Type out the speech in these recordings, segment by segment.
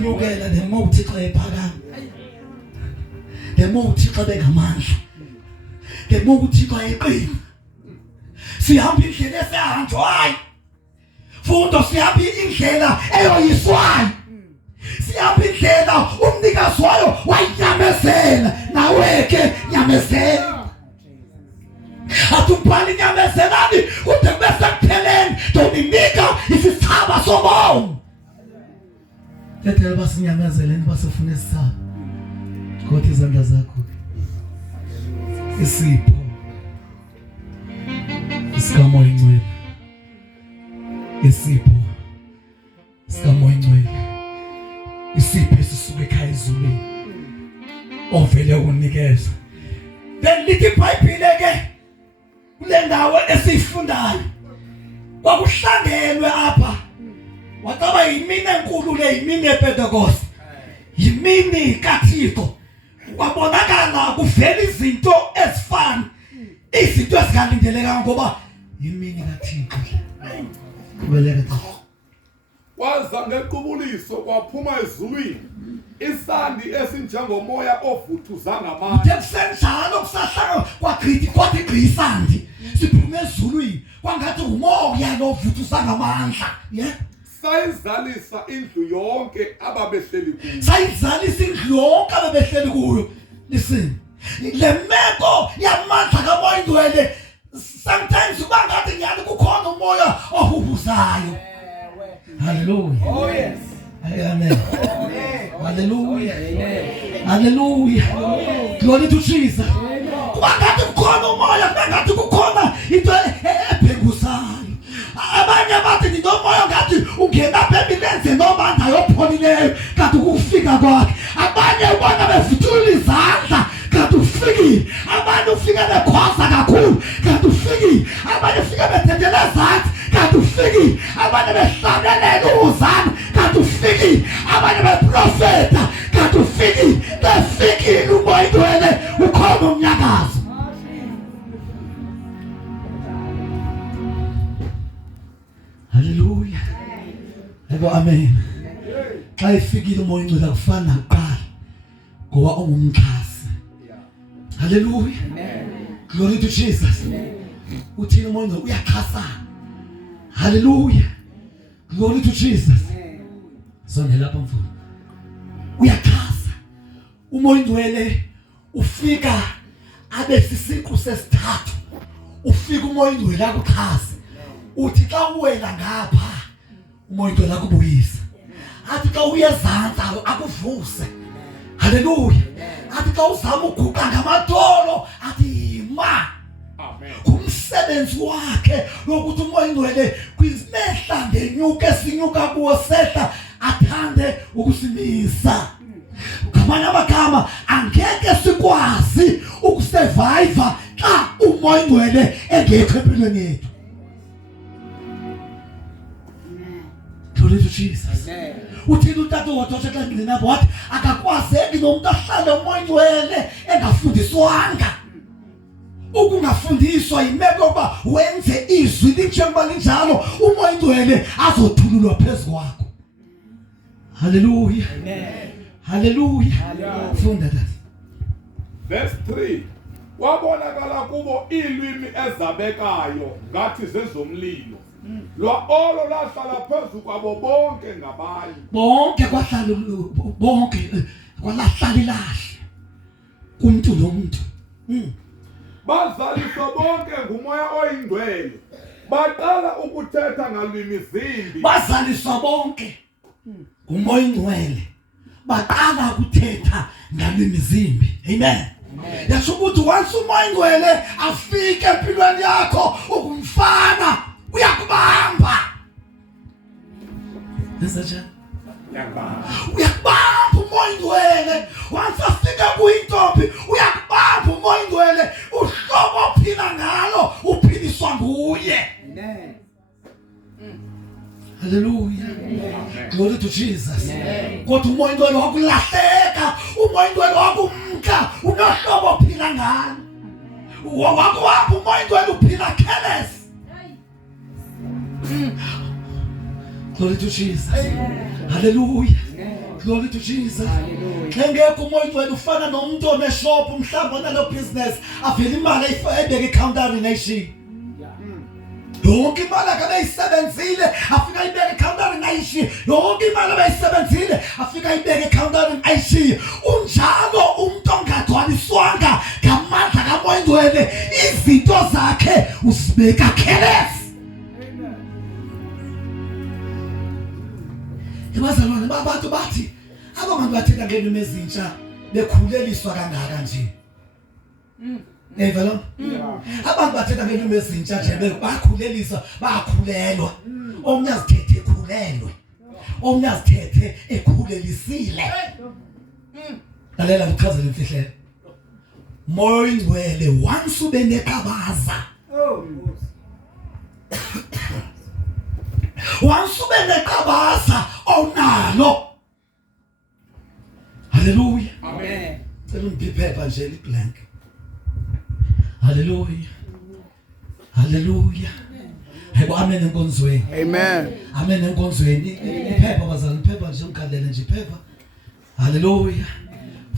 inyukela nemothi xa ephakama. Nemothi xa bengamandla. Nemothi xa eqina. Sihamba indlela esehanjwayo. Fundo sihamba indlela eyoyiswayo. Sihamba indlela umnikazi wayo wayinyamezela. Nawe ke nyamezela. Atumbhali nyamezelani kude bese kupheleni dominika isithaba sobomu. Lethe basinyamezeleni basifune isithaba. Kodwa izandla zakho isipho isikamoya ingcwele. Isipho isikamoya ingcwele. Isipho esisuka ekhaya ezulwini ovele unikeza. Then lithi iBhayibhile ke kule ndawo esiyifundayo kwakuhlangelwe apha wataba yimini enkulu le yimini yePentecost yimini kaThixo kwabonakala kuvela izinto ezifana izinto ezingalindelekanga ngoba yimini kaThixo kubeleka kwaza ngequbuliso kwaphuma ezulwini isandi esinjengomoya ovuthuza ngamandla. Kusenjalo kusahlanga kwagqithi kwathi gqisandi siphume ezulwini kwangathi umoya lovuthuza ngamandla. Yeah. Sayizalisa indlu yonke ababehleli kuyo. Sayizalisa indlu yonke ababehleli kuyo. Listen. Le meko yamandla kamoya ingcwele sometimes ubangathi nyani kukhona umoya ohubuzayo. Hallelujah. Oh yes. Amen. Hallelujah. Hallelujah. Glory to Jesus. Kubangathi kukhona umoya kubangathi kukhona into ebhengusayo. Abanye bathi ninomoya ngathi ungena phemilenze noma ndayopholileyo kanti ukufika kwakhe. Abanye ubona bevuthula izandla kanti ufiki. Abanye ufika bekhwaza kakhulu kanti ufiki. Abanye ufika bethetheleza ezantsi kanti ufiki. Abanye behlabelela uzana kanti ufiki. Abanye beprofeta kanti ufiki. Befikile umoya ingcwele ukhona umnyakazo. Hallelujah. Ego amen. Xa ifikile umoya ingcwele akufana nakuqala ngoba ungumxhasi. Hallelujah. Glory to Jesus. Uthini umoya ingcwele uyaxhasana. Hallelujah. Glory to Jesus. Sonke lapha mfowethu. Uyaxhasa. Umoya ingcwele ufika abe sisiqu sesithathu. Ufika umoya ingcwele akuxhasa. Uthi xa uwela ngapha umoya ingcwele akubuyisa. Athi xa uyezantsi akuvuse. Hallelujah. Athi xa uzama uguqa ngamadolo athi ma. Amen. Kumsebenzi wakhe lokuthi umoya ingcwele kwizimehla ngenyuka esinyuka kuwo sehla athande ukusimisa. Ngamanye amagama angeke sikwazi ukusurvive xa umoya ingcwele engekho empilweni yethu. Glory to Jesus. Uthini uTata wathosha xa nginabo wathi akakwazeki nomuntu ahlale umoya ingcwele engafundiswanga. Ukungafundiswa imeko yokuba wenze izwi linjengoba linjalo umoya ingcwele azothululwa phezu kwakho. Hallelujah. Amen. Hallelujah. Funda that. Verse 3. Wabonakala kubo ilwimi ezabekayo ngathi zezomlilo. Lwaolo lahlala phezu kwabo bonke ngabanye. Bonke kwahlala bonke kwalahlala ilahle kumuntu nomuntu. Bazaliswa bonke ngumoya oyingcwele. Baqala ukuthetha ngalwimi zimbi. Bazaliswa bonke ngumoya ingcwele. Baqala ukuthetha ngalwimi zimbi. Amen. Yasho ukuthi once umoya ingcwele afike empilweni yakho ukumfana uyakubamba. Ngisho uyakubamba umoya ingcwele. Once afike kuyintombi uyakubamba umoya ingcwele. Uhlobo ophila ngalo uphiliswa nguye. Amen. Hallelujah. Glory to Jesus. Kodwa umoya ingcwele wakulahleka, umoya ingcwele wakumka, unohlobo ophila ngalo. Wakuwapha umoya ingcwele uphila careless. Glory to Jesus. Hallelujah. Glory to Jesus. Ngeke umoya oyingcwele ufana nomuntu oneshop mhlawumbe onalo business avela imali ayibeke ecounter nation. Yonke imali akayisebenzile afika ayibeke ecounter nation. Yonke imali abayisebenzile afika ayibeke ecounter nation. Unjalo umuntu ongagcwaliswanga ngamandla kaMoya oyingcwele izinto zakhe usibeka careless. Abazalwane babantu bathi abantu bathetha ngelimi ezintsha bekhuleliswa kangaka nje. Evelo? Abantu bathetha ngelimi ezintsha nje bakhuleliswa bakhulelwa. Omnye azithethe ekhulelwe. Omnye azithethe ekhulelisile. Lalela ngichazele imfihlelo. Moya oyingcwele once ube nekabaza. Once ube nekabaza onalo. Hallelujah. Amen. Cela ungiphepha nje liblank. Hallelujah. Hallelujah. Hebo amen enkonzweni. Amen. Amen enkonzweni. Iphepha bazali iphepha nje ungalele nje iphepha. Hallelujah.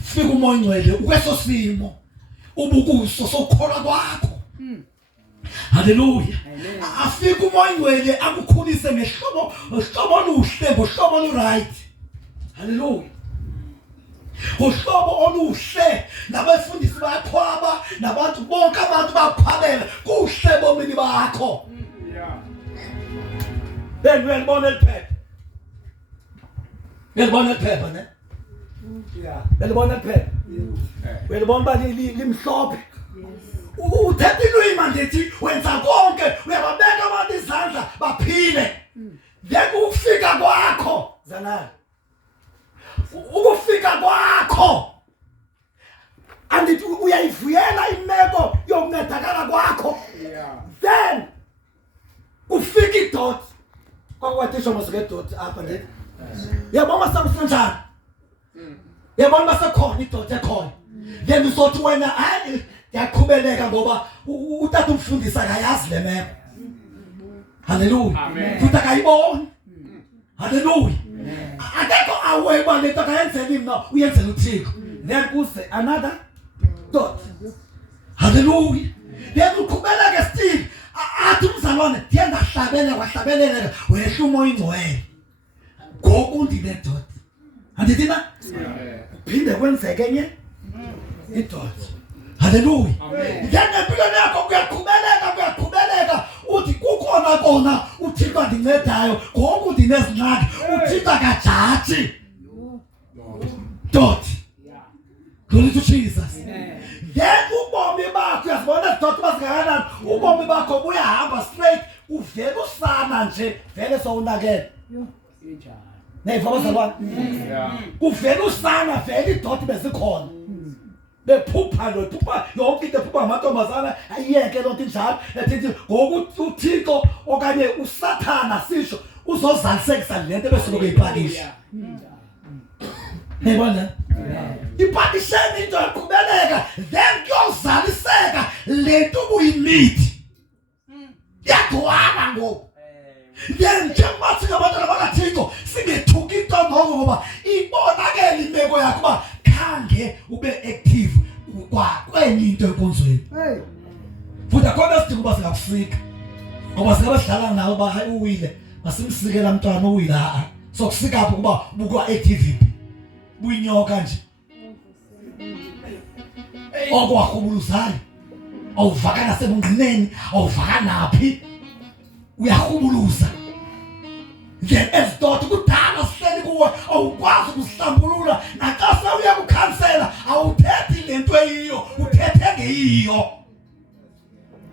Fika umoya oyingcwele ukweso simo ubukuso sokukholwa kwakho. Hallelujah. Afika umoya oyingcwele akukhulise ngehlobo oluhle ngohlobo olu-right. Hallelujah. Ngohlobo oluhle nabafundisi bayakhwaba nabantu bonke abantu bakhwabela kuhle bomini bakho. Then uyalibona liphepha. Uyalibona liphepha ne? Uyalibona liphepha. Uyalibona ba limhlophe. Uthetha ilwimi mandithi wenza konke uyababeka abantu izandla baphile. Lekufika kwakho zanali. Ukufika kwakho andithi uyayivuyela imeko yokuncedakala kwakho. Then ufika idot kwakwatisho masuke idot apha nje. Yabona sakusenjani? Yabona basekhona idot ekhona. Then usothi wena hayi yaqhubeleka ngoba utata umfundisi akayazi le meko. Hallelujah. Futhi akayiboni. Hallelujah. Akekho aweba lento akayenzeli mina uyenzela uThixo. Then kuse another dot. Hallelujah. Then uqhubeleke still athi umzalwane yenda hlabelela wehla umoya oyingcwele. Ngokundine dot. Andithina? Phinde kwenzeke enye idot. Hallelujah. Then empilweni yakho kuyaqhubeleka uthi kukhona kona uThixo andincedayo ngoku ndinezingxaki uThixo akajaji. Dot. Glory to Jesus. Then ubomi bakho uyazibona dot basingakanani ubomi bakho buyahamba straight uvela usana nje vele sowunakele. Neyiva bazalwane. Uvela usana vele idot besikhona. Bephupha yonke into ephupha ngamantombazana ayiyeke lonto injalo ethi ngokuthi uThixo okanye uSathana sisho uzozalisekisa lento besuke ipakisha. Nebona? Ipakisheni into yaqhubeleka then kuyozaliseka lento kuyimithi. Yagcwala ngoku. Then njengoba singabantwana bakaThixo singethuki into ngoba ibonakele imeko yakho ba khange ube active kwenye into enkonzweni. Futhi akhona sidinga uba singakusika ngoba singabasidlala nawe ba hayi uwile masimsikela mntwana uwile sokusika apho kuba buka active buyinyoka nje okwahubuluzayo awuvakana sebungqineni awuvakanaphi uyahubuluza. Then esidoti kudala sihleli kuwe awukwazi ukusihlambulula naxa sewuya kukhansela awuthethi lento eyiyo uthethe ngeyiyo.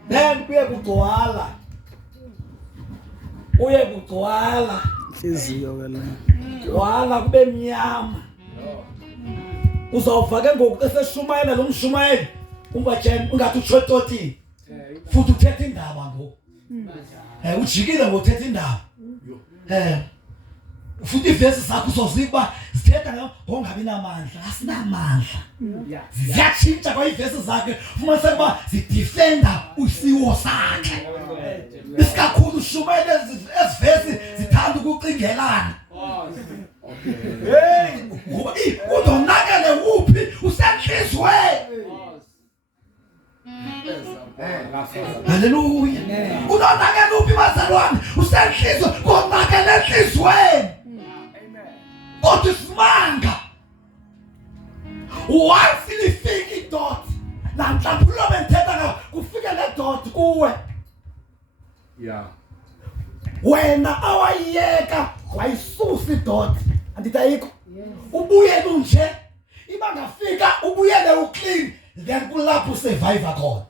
Then kuye kugcwala inhliziyo ke le gcwala kube mnyama. Uzawuvake ngoku eseshumayela lo mshumayeli ungathi utshototi futhi uthethe indaba ngoku. Ujikile ngothetha indaba. Futhi ivesi zakho uzoziba zithetha ngongabi namandla asinamandla. Ziyatshintsha kwa ivesi zakhe fumanise kuba zidefenda usiwo sakhe. Isikakhulu ushumayela ezivesi zithanda ukucingelana. Hey kusenhliziyo konakele enhliziyweni kodwa isimanga once lifika idot namhlanje benthetha ngayo kufike le dot kuwe wena awayiyeka wayisusa idot andithi ayikho ubuyele unje ibangafika ubuyele uclean then kulapho survive khona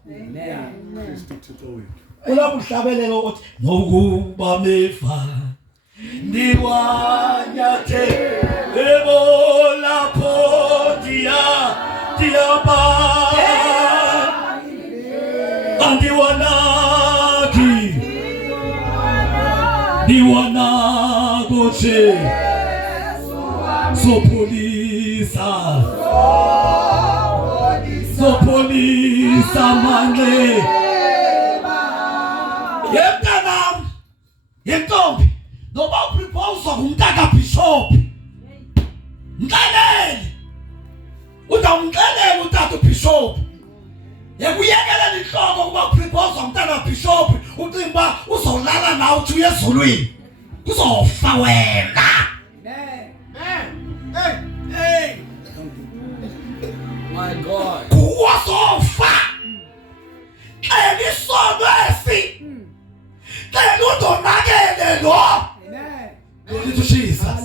Kristu Thixo wethu kulapho uhlabelelo ukuthi nokuba mefa ndiwanyathe lapho diyaba andiwanaki diwanakoche sopolisa manje yemntanam yentombi noba upripozwa ngumntaka bishop mxelele udamxelele utata bishop yekuyekela inhloko kuba upripozwa ngumntana bishop ucimba uzolala nawe uthi uye ezulwini kuzofa wena My God. kuwazofa isono esi udonakele lo Glory to Jesus.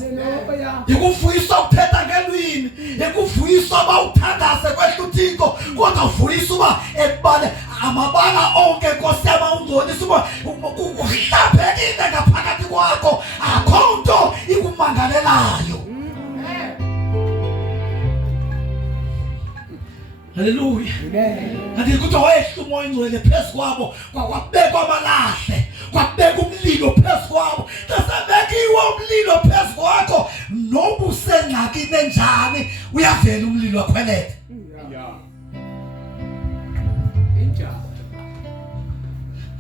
Yekuvuyisa ukuthetha ngelwini, yekuvuyisa bawuthandaze kwehluthiko, kodwa uvuyisa uba ekubale amabala onke Nkosi yami ungcolisa uba uhlaphekile ngaphakathi kwakho, akho nto ikumangalelayo. Hallelujah. Kanti kuthi wayehla umoya ingcwele phezu kwabo, kwakubekwa amalahle, kwakubekwa umlilo phezu kwabo. Kasebekiwe umlilo phezu kwakho, noba usengxakini enjani uyavela umlilo akhwelete.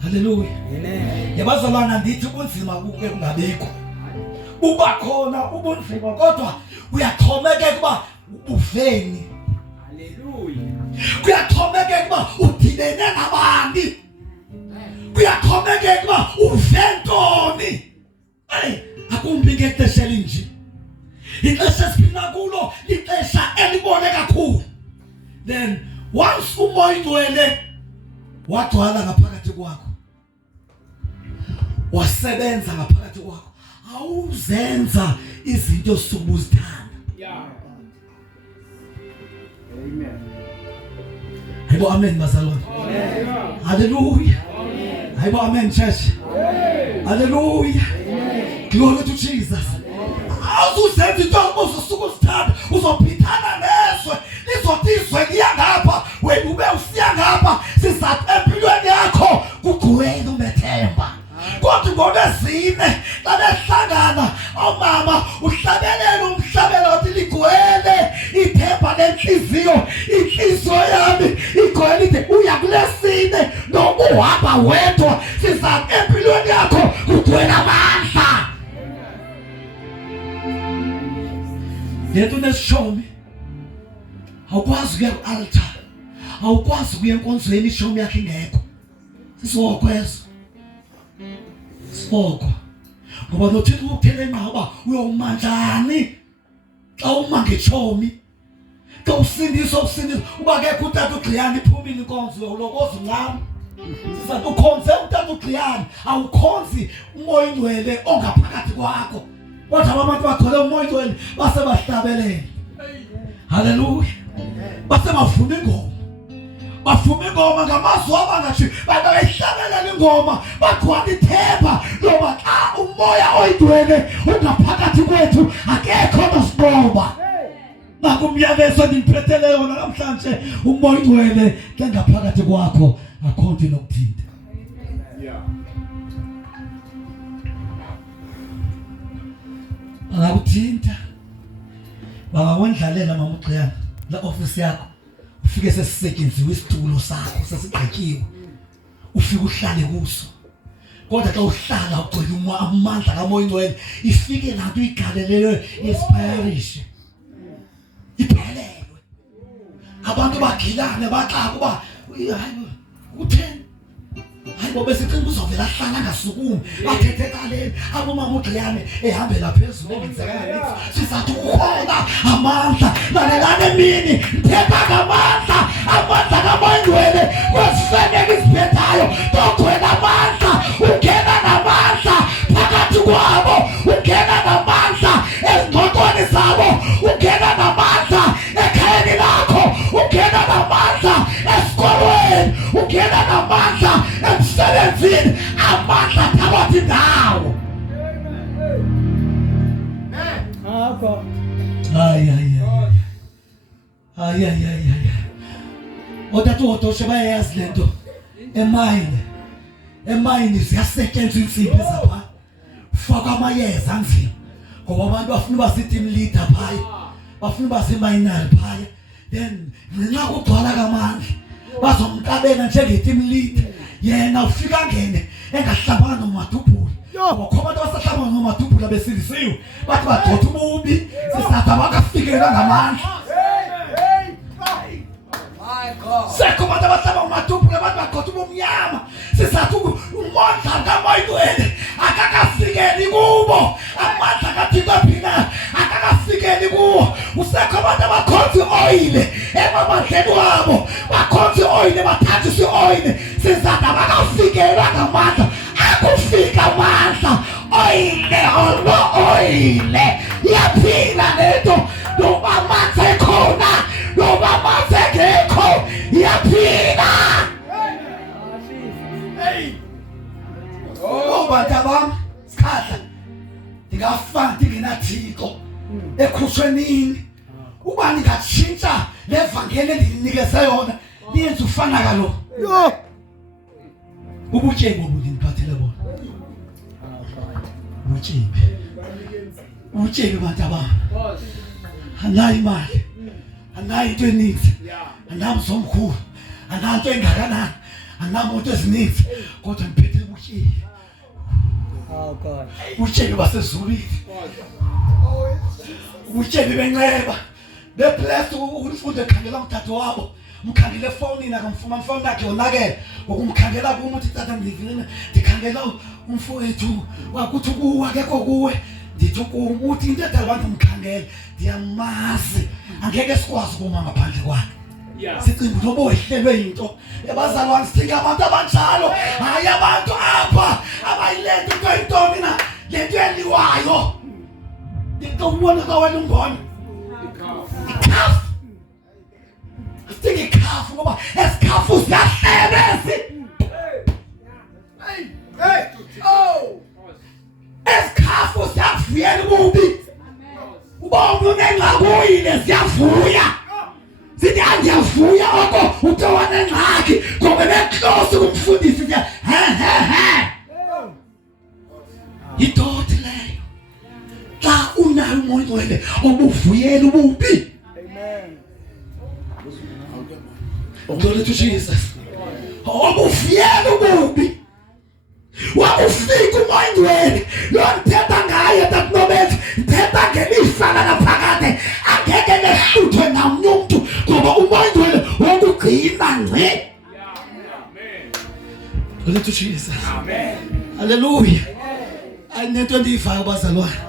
Hallelujah. Yabazalwana ndithi ubunzima kuke kungabikho. Buba khona ubunzima kodwa uyaxhomekeka kuba uveni. Kuyaxhomekeka kuba udibene nabani, kuyaxhomekeka kuba uventoni. Akumbi ngexesha elinje, ixesha esiphila kulo lixesha elibone kakhulu. Then once umoya ingcwele wagcwala ngaphakathi kwakho, wasebenza ngaphakathi kwakho, awuzenza izinto osuke uzithanda. Amen. Hayibo amen bazalwane. Hallelujah. Hayibo amen church. Hallelujah. Glory to Jesus. Awuzenza into osuke uzithanda, uzophithana neswe, lizothizwe liyangapha, wena ube usiya ngapha, sizathi empilweni yakho kugcwele umethemba. Kodwa ngolwezine xa behlangana omama uhlabelele umhlabelo othi ligcwele ithemba lenhliziyo, inhliziyo yami igcwele uya kulesine noma uhamba wedwa, sizathi empilweni yakho kugcwele amandla. Yethu nesishomi awukwazi ukuya ku-altar, awukwazi ukuya enkonzweni ishomi yakhe ingekho. Sisokwezo soko ngoba nothixo ukuthele nqaba uyawumanjani xa uma ngechomi, xa usindisa uba kekho utata uGliyani iphumile inkonzo ulokoza uncane. Sizathi ukhonze utata uGliyani, awukhonzi umoya ingcwele ongaphakathi kwakho. Kodwa abantu bagcwele umoya ingcwele base bahlabelele. Hallelujah. Base bafuna ingoma, bafuma ingoma ngamazwi abangathi bantu bayihlabelela ingoma, bagcwala ithemba loba xa umoya oyingcwele ungaphakathi kwethu akekho nosibomba. Nakumyalezo endiphethele yona namhlanje, umoya ingcwele xa ngaphakathi kwakho akho nto inokuthinta. Angakuthinta, bangawendlalela mama uGliyani la office yakho, ufike sesisetyenziwe isitulo sakho sesigqityiwe, ufike uhlale kuso. Kodwa xa uhlala ugcwele amandla kamoya ingcwele, ifike laa nto igalelelwe yesipayarishe iphelelwe. Abantu bagilane baxaka uba hayi utheni, hayi ngoba sicinga uzovela ahlala ngasukumi bathethe kaleni abomama uGliyane ehambela phezulu ngenzekala sizathi ukhona amandla lalelane mini phepha ngamandla amandla kaMangcwele kwesifeneke isiphethayo togcwela amandla ungena namandla phakathi kwabo ungena namandla ezingxoxweni zabo ungena namandla ekhayeni lakho ungena namandla esikolweni ungena namandla emsebenzini amandla phakathi nawo. Odadewethu bayayazi lento emayini ziyasetshenziswa insimbi zapha faka amayeza anzima ngoba abantu bafuna uba team leader phaya bafuna uba seminary phaya then nxa kugcwala kamandla bazomkabela njenge-team leader yena ufika ngene engahlabana nomadubhula ngoba khona abantu abasahlabana nomadubhula besilisiwe bathi bagxotha ububi sisatha abakafikelwa ngamandla. Sekho abantu abahlaba umadubhula bathi bagxotha ubumnyama sisatha umandla kaMangcwele akakafikeli kubo amandla kaThixo aphila akakafikeli kuwo. Usekho abantu abakhonza i-oyile emamandleni wabo bakhonza i-oyile bathathisa i-oyile sisatha abakafikelwa ngamandla akufika amandla oyile oyile yaphila lento noma amanzi ekhona noma amanzi engekho yaphila. Bantu bami sikhahla ndingafana ndingenaThixo ekhushwenini ubani ngatshintsha levangeli endininikeze yona liyenza ufana kalo ubutyebi obundiphathele bona ubutyebi bantu bami anayo imali anayo into eninzi anamzi omkhulu ananto engakanani anamoto ezininzi kodwa ngiphethe ubutyebi. Ubutyebi basezulwini ubutyebi benxeba beblessed ukuthi ekhangela umthatha wabo mkhangele efonini akamfuma mfowuni yakhe yonakele ngokumkhangela kumo uthi tata ndivile ndikhangela umfowethu wakuthi kuwa akekho kuwe ndithi uthi into edala abantu mkhangele ndiyamazi angeke sikwazi ukuma ngaphandle kwakhe. Sicinga noba wehlelwe yinto ebazalwane sidinga abantu abanjalo hayi abantu apha abayilento into yintombi na lento eliwayo into ubona kawena umbona ikhafu sidinga ikhafu ngoba esikhafu siyahlebezi esikhafu siyavuyela ububi ubonke unengxakuyile siyavuya sithi andiyavuya oko utowana engxaki ngoba beklosi kumfundisi siya yidoti leyo xa unayo uMangcwele obuvuyela ububi. Glory to Jesus. Obuvuyela ububi wakufika uMangcwele lo nthetha ngaye takunobethu nthetha ngelifa lanaphakade angeke lehluthwe namnye umuntu ngoba uMangcwele wokugcina ngce. Glory to Jesus. Amen. Hallelujah. Ayinento endiyivayo bazalwane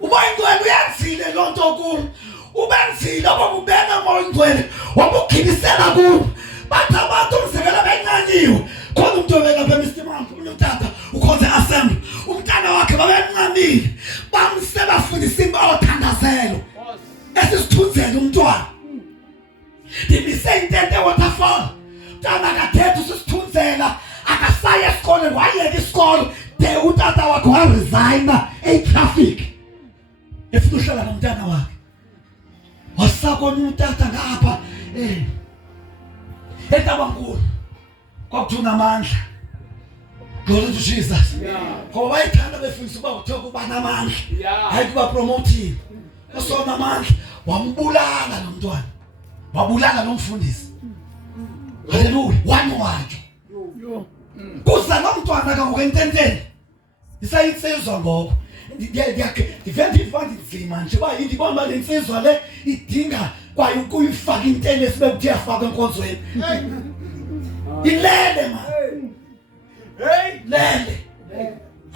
uMangcwele uyenzile loo nto kum ubenzile obububeka uMangcwele wabugibisela kum bathi abantu umzekela bencanyiwe khona umuntu obeka bemistimampu umntata ukhonze assembly umntana wakhe babenqamile bamsebafundisa impawu othandazelo esisithunzela umntwana ndimise intente waterfall mntana akathetha usisithunzela akasaya esikoleni wayeka isikolo de utata wakhe waresigna etraffic efuna uhlala nomntana wakhe wasakona umntata ngapha etabankulu kwakuthuna amandla. Glory to Jesus. Ngoba bayithanda befundisa uba uthe kuba namandla hayi kuba promoting osona amandla wambulala lo mntwana wabulala lo mfundisi. Hallelujah. Wanqwatywa kuza lo mntwana kangokententeni isayinsizwa ngoba ndivendifandinzima nje uba indibona uba le nsizwa le idinga kwaye ukuyifaka intene esibe kuthi yafaka enkonzweni ilele ma Hey. Lele.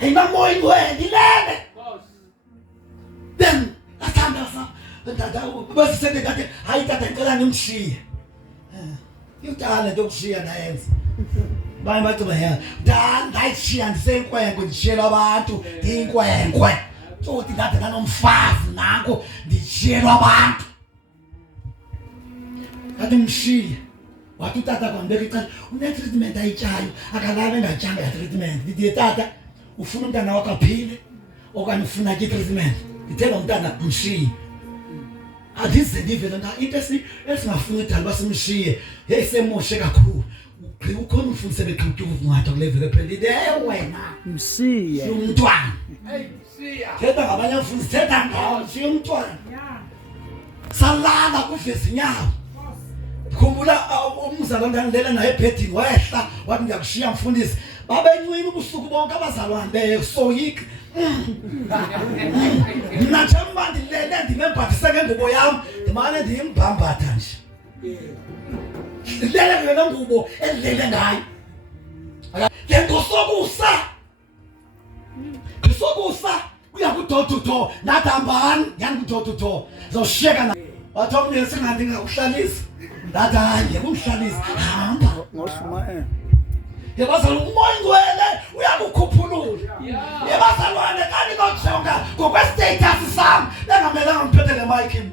Ayina moya ingcwele ilele. Then athanda sa tata basisende kade hayi tata ngicela ngimshiye. Utala dokushiya nayenza. Bayi bathi baya. Ndayishiya ndisenkwenkwe ndishiyela abantu inkwenkwe. Uthi kade nanomfazi nanko ndishiyelwa abantu. Kade ngimshiye. Wathi utata kwambeka icala une-treatment ayitshayo akalala engatshanga ya-treatment. Ndithi tata ufuna umntana wakho aphile okanye ufuna ke i-treatment. Ndithe lo mntana mshiye. Adize ndive lento into esingafuni udala basimshiye yesemoshe kakhulu. Ukhona umfundise beqhutyuvu ngathi kule veke phela wena msiye umntwana. Hey, msiya. Thetha ngabanye abafundisi thetha ngawo mshiye umntwana. Salala kuveza inyawo. Khumbula umzalwane ngilela naye ebhedini wehla wathi ngiyakushiya mfundisi. Babencwini ubusuku bonke abazalwane besoyika. Mina nje manje lele ndimembathise ngengubo yami ndimane ndiyimbhambatha nje. Lele ngene ngubo elele ngayo. Ngengosokusa. Ngisokusa uyakudododo nadambani yangudododo. Zosheka na. Wathi omnye singathi ngakuhlalisa. Ndathi hayi kumhlalisa hamba. ngoshuma Yebazalwane umoya ingcwele uyakukhuphulula. Yebazalwane kanti ngojonga ngokwe-status sami bengamelanga ngiphethe le-mic mina.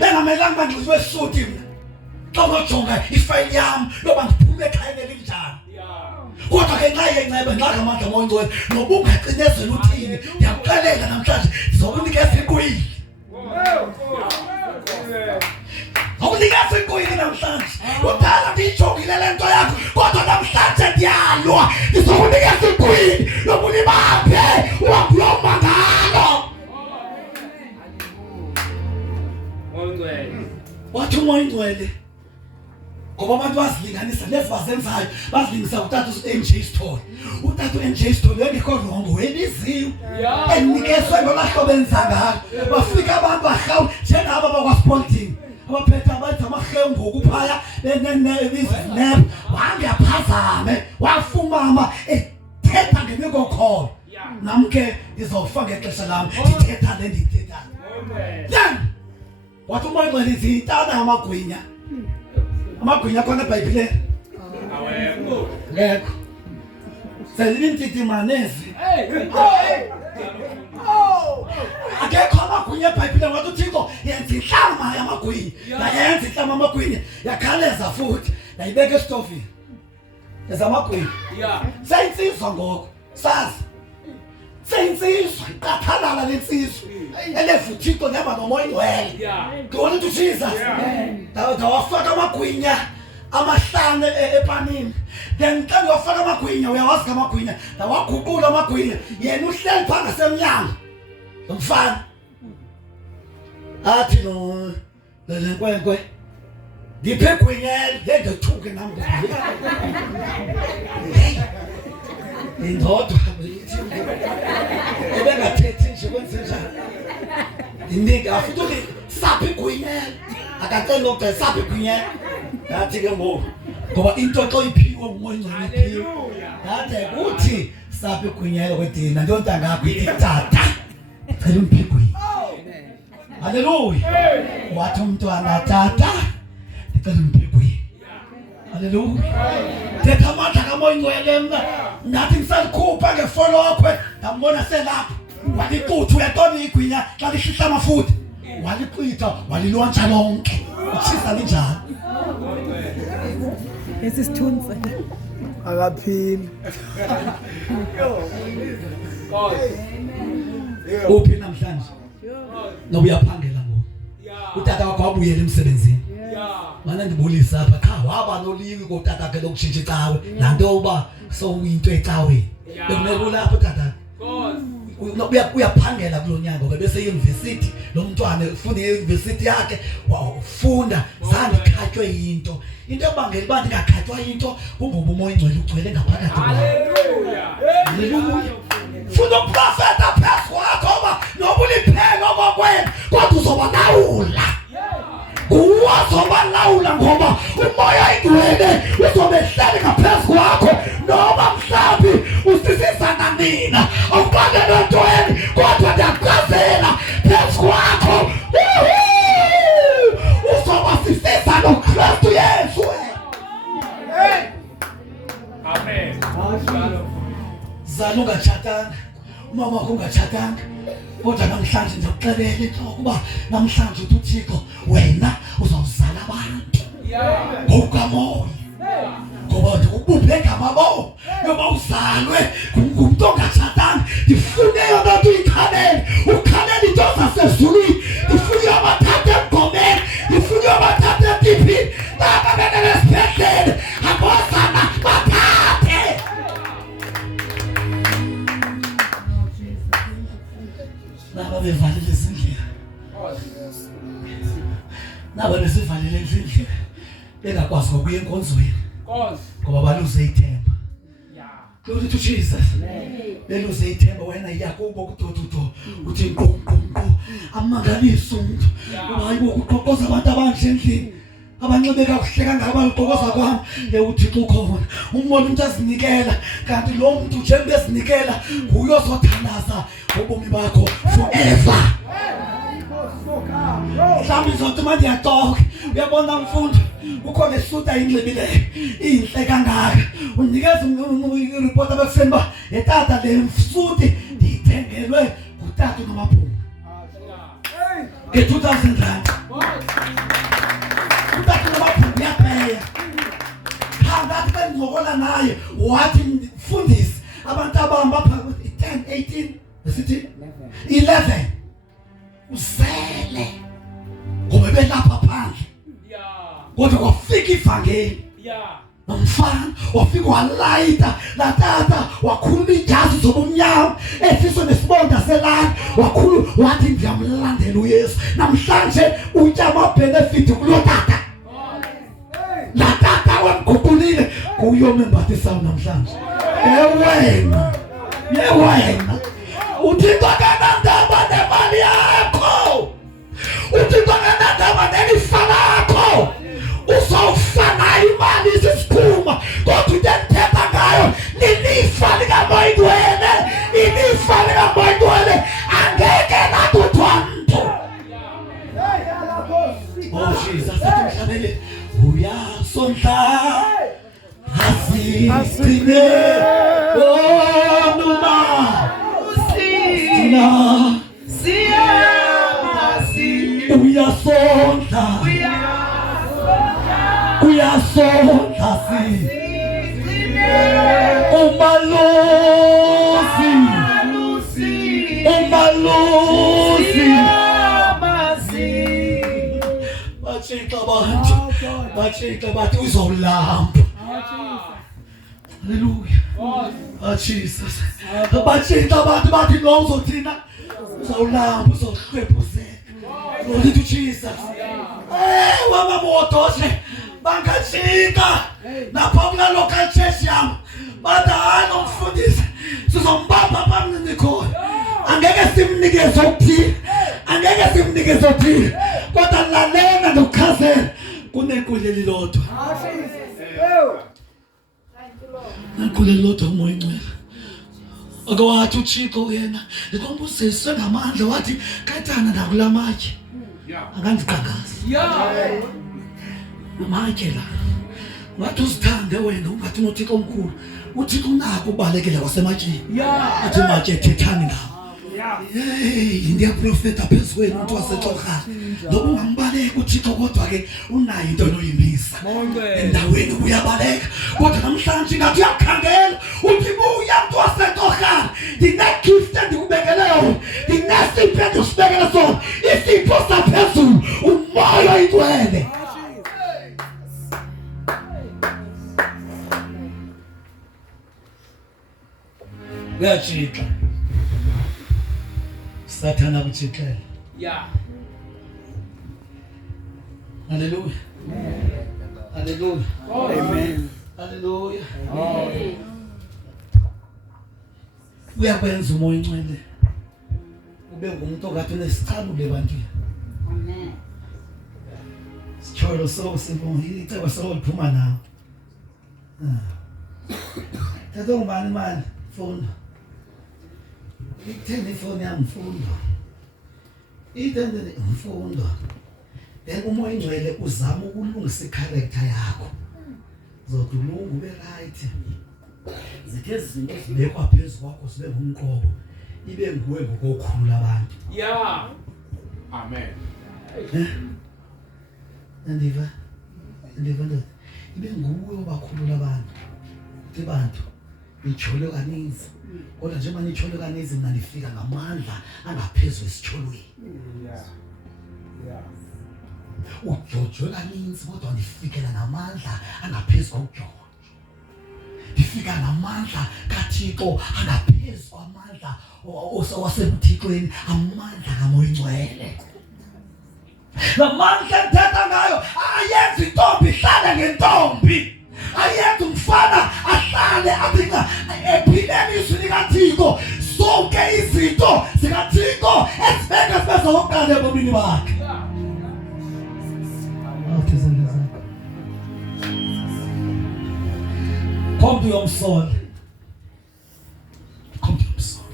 Bengamelanga bandizwe suti mina. Xa ngojonga ifayili yami yoba ngiphume ekhayeni elinjani. Kodwa ke nxa yenceba nxa ngamandla moya ingcwele noba ungacinezeli uthini ndiyakuxelela namhlanje ndizokunikeza ikwili. Awunikeza ikwili namhlanje. Uphela ndiyijongile le nto yakho kodwa namhlanje ndiyalwa ndizokunikeza ikwili nobulibaphe uwakuloma ngalo. Wathi umoya ingcwele ngoba abantu bazilinganisa lezi bazenzayo bazilingisa utata u-NJ Story. Utata u-NJ Story wengekho rongo weliziwe enikezwe ngolahlobo enza ngalo. Bafika abantu bahlawu njengaba bakwaSporting abaphethe abantu amahlelo ngokuphaya benebizinep wangeyaphazame wafumama ethetha ngemikokholo. Nami ke ngizawufa ngexesha lami ndithetha le ndiyithetha. Then wathi umoya ingcwele zintana amagwinya. Amagwinya khona eBhayibhelini awekho. Ngekho. Selintiti manezi. Akekho amagwinya eBhayibhelini wathi uThixo yenza inhlama yamagwinya. Yayenza inhlama yamagwinya yakhaleza futhi yayibeka esitovini. Yenza amagwinya. Seyinsizwa ngoko. Sazi. Seyinsizwa iqathalala lensizwa. Elefu uThixo neba nomoya ingcwele. Glory to Jesus. Dawafaka amagwinya amahlane epanini. Then xa ngiyofaka amagwinya uyawazi amagwinya dawaguqula amagwinya yena uhleli phanga semnyango umfana athi no lenkwenkwe ngiphe gwinyela ngedethuke nami indodwa ebengathethi nje kwenze njani indiga futhi uthi saphi igwinyela akacela lokugcina saphi igwinyela ngathi ke ngoba into xa iphiwe ngumoya ingcwele iphiwe ngathi kuthi saphi igwinyela kwedina ntontanga yakho ithi tata cela umphigwi. Haleluya. Wathi umntwana tata ndicela umphigwi. Haleluya. Thetha amandla kamoya ingcwele mna ngathi ngisalikhupha ngefolokhwe ndambona selapha walicutha uyatona igwinya xa lihlihla amafutha waliqitha walilontsha lonke utshisa linjani. esisithunzi akaphili uphi namhlanje noba uyaphangela ngoku utata wakho wabuyela emsebenzini. Mana ndibulisa apha cha waba nolimi kotata ke lokutshintsha icawe nanto yoba sowuyinto ecaweni bekumele ulapho tata uyaphangela kulo nyaka ngoba bese university lo mntwana ufunda e-university yakhe wafunda zange ikhatywe into ebangela uba ndingakhatywa into kungoba umoya ingcwele ugcwele ngaphakathi kwakho. Haleluya. Funda uprofeta phezu kwakho ngoba noba uliphele okokwena kodwa uzoba lawula. Uzoba lawula ngoba umoya ingcwele uzobe ehleli ngaphezu kwakho Ungani ungatshatanga? Umama wakho ungatshatanga. Kodwa namhlanje ngizokuxelela inhloko ukuba namhlanje uThixo wena uzawuzala abantu. Ngokamoya. Ngoba ubuphe ngamabo yoba uzalwe ngumuntu ongatshatanga. Ndifune yona nto uyikhalele. Ukhalele into zasezulwini. Ndifune abathathe emgomeni. Ndifune abathathe etiphini. Nababene esibhedlele. Abosana bathathe. Naba bevalile izindlela. Naba besivalile izindlela. Bengakwazi ukuya enkonzweni. Ngoba baluze ithemba. Glory to Jesus. Beluze ithemba wena yakubo kudodo uthi nqonqonqo amangalisa umuntu. Hayi ukuqoqoza abantu abanje endlini. Abanxibe kakuhle kangaka baliqokoza kwami uThixo ukhona. Umbona umuntu azinikela kanti lo muntu njengoba ezinikela nguye ozothalaza ngobomi bakho forever. Mhlawumbe izothi manje yatoka uyabona mfundo ukhona isuta inxibile inhle kangaka unikeza report abafeni ba etata le mfuti ndithengelwe ngutata ngamaphunga nge-2000 utata ngamaphunga yaphaya phakathi bendizokola naye wathi mfundisi abantu abahamba phakathi 10 18 besithi 11 uzele ngoba belapha phandle kodwa kwafika ivangeli nomfana wafika walayita latata wakhuluma ijazi zobumnyama efiswa nesibonda selanga wathi ndiyamlandela uYesu namhlanje utya ama-benefit kulo tata latata wamguqulile kuyomembathisayo namhlanje yewena uThixo akanandaba nemali yakho. Uthixo akanandaba nelifa lakho. Uzawufana imali isisikhuma kodwa into endithetha ngayo lilifa likamoyingcwele. Ilifa likamoyingcwele angeke laduthwa mntu. Oh Jesus, asemhlabele uyasondla asigcine noma uyasondla si umalozi bachika bathi uzolamba. Hallelujah. Jesus. Bachika bathi lo uzothina uzolamba uzohlwephuzeka. Glory to Jesus. Wamamotoshe bangajika napha kula local church yami bathi hayi nomfundisi sizombamba phambi khona angeke simnikeze okuthile kodwa lalela nokukhazela kunequle elilodwa nequle elilodwa umoyingcwele akawathi uThixo yena ngizombusiswe ngamandla wathi kathana nakulamatshe akandiqhakazi amatye la ngathi uzithande wena ungathi unoThixo omkhulu uThixo unako ubalekela kwasematyeni athi matye thethani nawo ndiyaprofeta phezu kwenu umuntu waseXhorhana noba ungambaleki uThixo kodwa ke unayo into enoyimisa endaweni uyabaleka kodwa namhlanje ngathi uyakhangela uthi buya mntu waseXhorhana ndinegift endikubekele yona ndinesipho endikusibekele sona isipho saphezulu umoya oyingcwele. Uyajika Sathana kuthixela. Hallelujah. Hallelujah. Amen. Hallelujah. Uyakwenza umoya oyingcwele ube ngumuntu okade unesicabule ebantwini. Amen. Sitholo so simple icebo soliphuma nawo. Thatha ngubani imali funda. Ithenge ifoni yami mfundo. Ithenge mfundo. Then umoya oyingcwele uzama ukulungisa icharacter yakho. Zodulunga ube right. Zithe izinto zibekwa phezu kwakho sibe ngumqobo ibe nguwe ngokukhulula abantu. Yeah. Amen. Andiva ibe nguwe obakhulula abantu. Abantu ijole kaninzi kodwa njengoba nijole kaninzi mina nifika ngamandla angaphezulu esitsholweni. Ujojo kaninzi kodwa nifikela ngamandla angaphezulu kokujojo. Ndifika ngamandla kaThixo angaphezulu kwamandla wasebuthixweni, amandla kaMoya oyingcwele. Lamandla endithetha ngayo ayenza intombi ihlale ngentombi, ayenza umfana ahlale abinga ephileni izwi likaThixo. Zonke izinto zikaThixo ezibeka zibe zokuqala ebomini bakhe. Come to your soul. Come to your soul.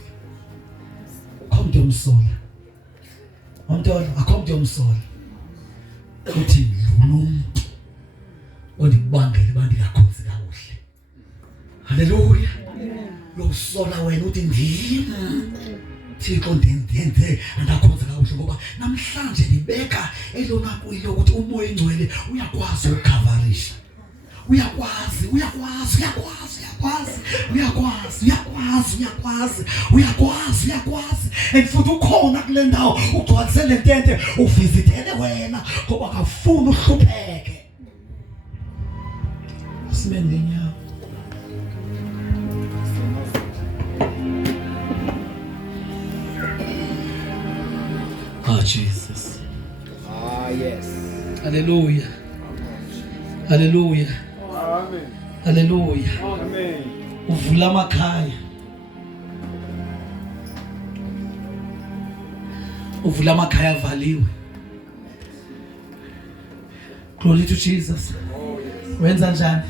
Come to your soul. Come to your soul. Uthi umuntu ondibangele bandikakhonze kakuhle. Hallelujah. Lo sola wena uthi ndimi Thixo ndenze andakhonza kakuhle ngoba namhlanje nibeka elona kuyilo ukuthi uMoya oyingcwele uyakwazi ukukavarisha. Uyakwazi and futhi ukhona kule ndawo ugcwalisele intente uvizithele wena ngoba akafuni uhlupheke. Simende nyawo. Oh Jesus. Yes. Hallelujah. Hallelujah. Amen. Hallelujah. Amen. Uvula amakhaya. Uvula amakhaya avaliwe. Glory to Jesus. Wenza njani?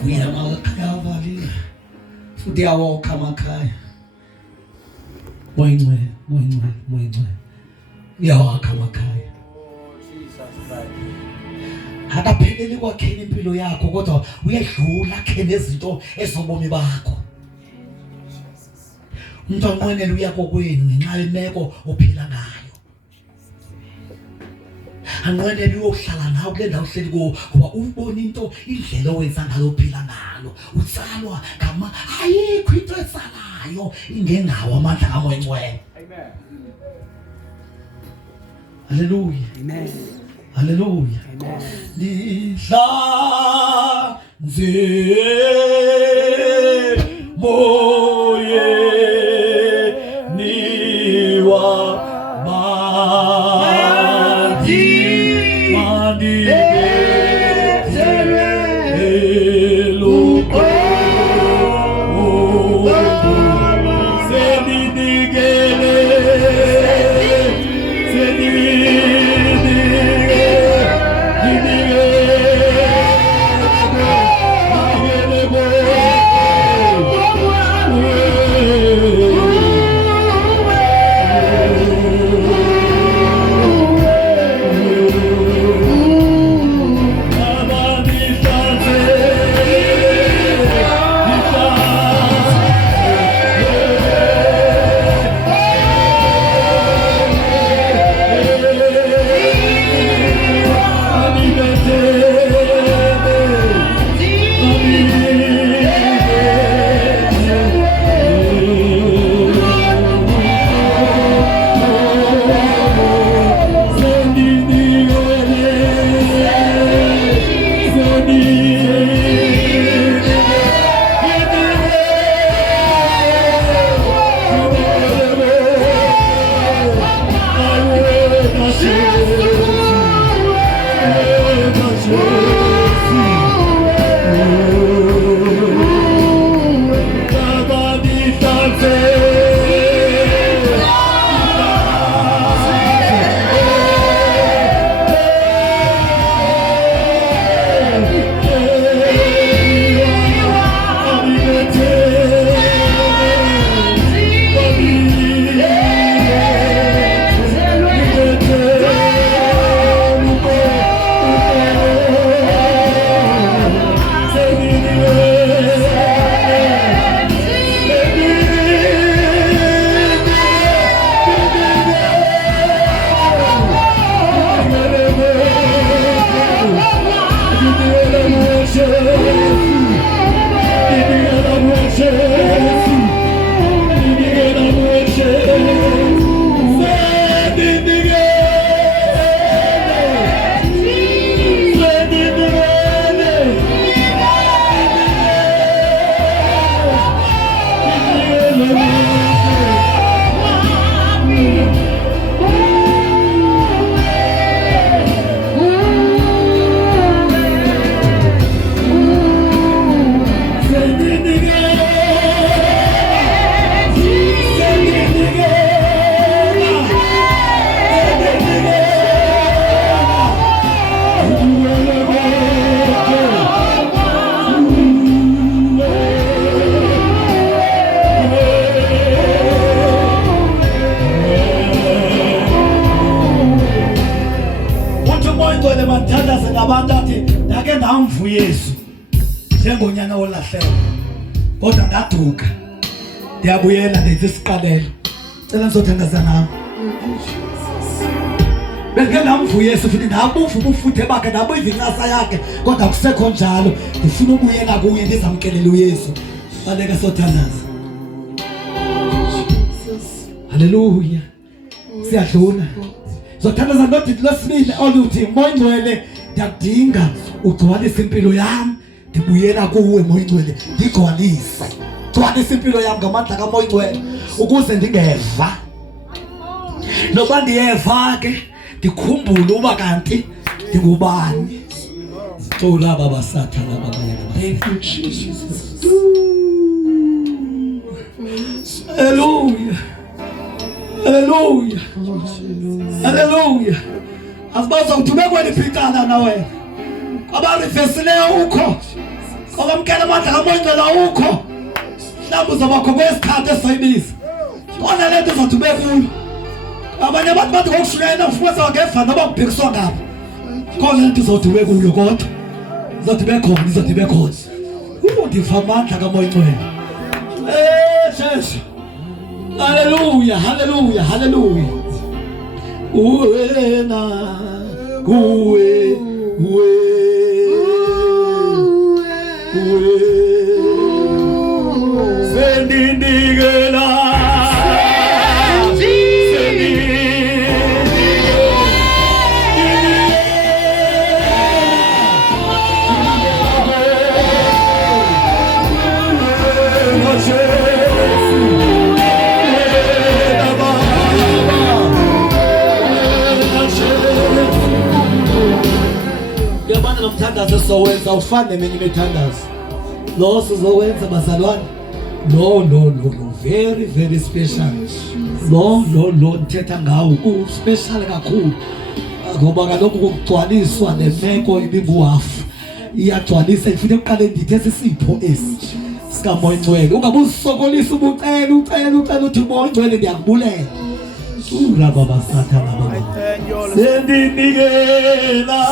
Uvula amakhaya avaliwe. Futhi yawokha amakhaya. Moya oyingcwele. Uyawakha amakhaya. Akapheleli kwakheni impilo yakho kodwa uyedlula khe nezinto ezobomi bakho. Umuntu onqwenela uyakho kwenu ngenxa yemeko ophila ngayo. Anqwenela uyohlala nawe kule ndawo uhleli kuyo ngoba ubona into indlela owenza ngalo ophila ngalo. Utsalwa ayikho into etsalayo ingengawo amandla kaMoya oyingcwele. Amen. Hallelujah. Amen. Hallelujah. Amen. Lihlanze moyeni wamandi eluko seninigele nithandaze nabantu athi ndake ndamvu Yesu njengonyana olahleka kodwa ndaduka ndiyabuyela ndenze isiqalelo cela ngizothandaza nawe bengeke ndamvu Yesu futhi ndabuva ubufuthe bakhe ndabuva incasa yakhe kodwa akusekho njalo ndifuna ukubuyela kuye ndizamkelele uYesu baleka sothandaza haleluya siyadlula zothandaza nodidi lwesibili oluthi Moya Ingcwele ndiyakudinga ugcwalise impilo yami ndibuyela kuwe Moya Ingcwele ndigcwalise gcwalise impilo yami ngamandla kaMoya Ingcwele ukuze ndingeva noba ndiyeva ke ndikhumbule uba kanti ndingubani cula baba sathana baba yana thank you Jesus haleluya haleluya haleluya asibaza ukuthi ubekweni phikana nawe abarifesileyo ukho okwamkela amandla kaMoya Ingcwele ukho mhlawumbe uzobakho kwesikhathi esoyibiza khona lento uzothi ubekuyo abanye abantu bathi ngokushukela ufuza wakefa noba kubhekiswa ngapha khona lento uzothi ubekuyo kodwa uzothi bekhona izothi bekhona ndifa amandla kaMoya Ingcwele Jesus haleluya haleluya haleluya uwena kuwe sendindigela Mthandazo sowenza ufane neminye imithandazo lo sizowenza bazalwane no very very special lo nithetha ngawo special kakhulu ngoba kaloku ukugcwaliswa nemeko ibinguhafu iyagcwalisa ifike uqale ndithe sisipho esi sika Moya Ingcwele ungabuzisokolisa ucela uthi Moya Ingcwele ndiyakubulela ura baba sathana baba sendinigela